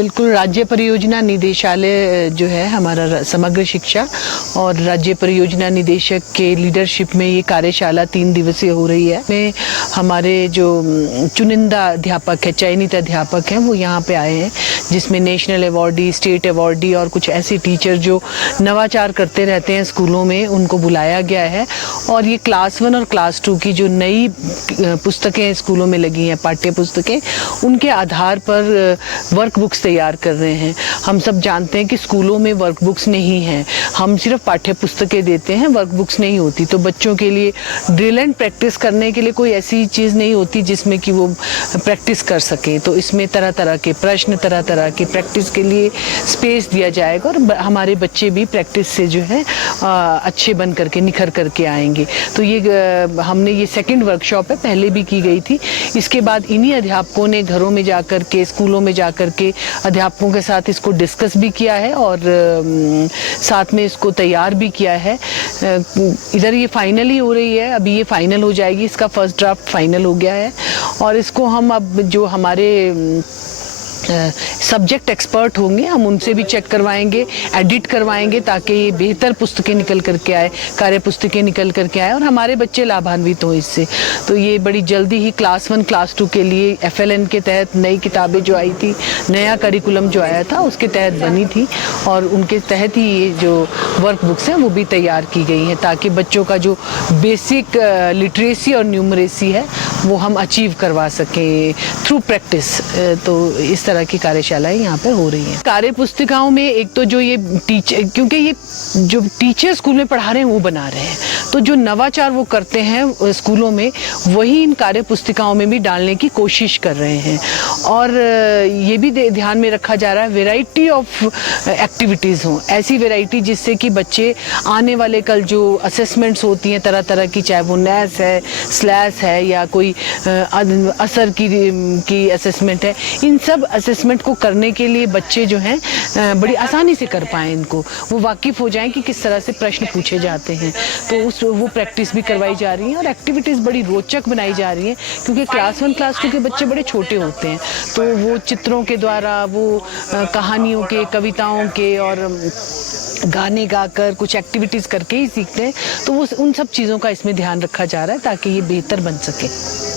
बिल्कुल, राज्य परियोजना निदेशालय जो है हमारा समग्र शिक्षा और राज्य परियोजना निदेशक के लीडरशिप में ये कार्यशाला 3 दिवसीय हो रही है। में हमारे जो चुनिंदा अध्यापक है, चयनित अध्यापक हैं, वो यहाँ पे आए हैं, जिसमें नेशनल अवार्डी, स्टेट अवार्डी और कुछ ऐसे टीचर जो नवाचार करते रहते हैं स्कूलों में, उनको बुलाया गया है। और ये क्लास 1 और क्लास 2 की जो नई पुस्तकें स्कूलों में लगी हैं, पाठ्य पुस्तकें, उनके आधार पर वर्क बुक्स तैयार कर रहे हैं। हम सब जानते हैं कि स्कूलों में वर्क बुक्स नहीं हैं, हम सिर्फ पाठ्य पुस्तकें देते हैं, वर्क बुक्स नहीं होती। तो बच्चों के लिए ड्रिल एंड प्रैक्टिस करने के लिए कोई ऐसी चीज़ नहीं होती जिसमें कि वो प्रैक्टिस कर सकें। तो इसमें तरह तरह के प्रश्न, तरह तरह की प्रैक्टिस के लिए स्पेस दिया जाएगा और हमारे बच्चे भी प्रैक्टिस से जो है अच्छे बन करके, निखर करके आएंगे। तो ये हमने ये सेकंड वर्कशॉप है, पहले भी की गई थी। इसके बाद इन्हीं अध्यापकों ने घरों में जाकर के, स्कूलों में जाकर के अध्यापकों के साथ इसको डिस्कस भी किया है और साथ में इसको तैयार भी किया है। इधर ये फाइनल ही हो रही है, अभी ये फाइनल हो जाएगी, इसका फर्स्ट ड्राफ्ट फाइनल हो गया है और इसको हम अब जो हमारे सब्जेक्ट एक्सपर्ट होंगे, हम उनसे भी चेक करवाएंगे, एडिट करवाएंगे, ताकि ये बेहतर पुस्तकें निकल करके आए, कार्य पुस्तकें निकल करके आए और हमारे बच्चे लाभान्वित हों इससे। तो ये बड़ी जल्दी ही क्लास 1 क्लास 2 के लिए FLN के तहत नई किताबें जो आई थी, नया करिकुलम जो आया था, उसके तहत बनी थी और उनके तहत ही ये जो वर्क बुक्स हैं वो भी तैयार की गई हैं, ताकि बच्चों का जो बेसिक लिटरेसी और न्यूमरेसी है वो हम अचीव करवा सकें थ्रू प्रैक्टिस। तो इस तरह की कार्यशालाएं यहाँ पे हो रही हैं। कार्य पुस्तिकाओं में एक तो जो ये टीचर, क्योंकि ये जो टीचर स्कूल में पढ़ा रहे हैं वो बना रहे हैं, तो जो नवाचार वो करते हैं स्कूलों में, वही इन कार्य पुस्तिकाओं में भी डालने की कोशिश कर रहे हैं। और ये भी ध्यान में रखा जा रहा है वेराइटी ऑफ एक्टिविटीज़ हों, ऐसी वेराइटी जिससे कि बच्चे आने वाले कल जो असेसमेंट्स होती हैं तरह तरह की, चाहे वो नैस है, स्लैश है या कोई असर की असेसमेंट है, इन सब असेसमेंट को करने के लिए बच्चे जो हैं बड़ी आसानी से कर पाएँ, इनको वो वाकिफ़ हो जाएं कि किस तरह से प्रश्न पूछे जाते हैं। तो वो प्रैक्टिस भी करवाई जा रही है और एक्टिविटीज़ बड़ी रोचक बनाई जा रही हैं, क्योंकि क्लास 1 क्लास 2 के बच्चे बड़े छोटे होते हैं, तो वो चित्रों के द्वारा, वो कहानियों के, कविताओं के और गाने गाकर कुछ एक्टिविटीज़ करके ही सीखते हैं। तो वो उन सब चीज़ों का इसमें ध्यान रखा जा रहा है ताकि ये बेहतर बन सके।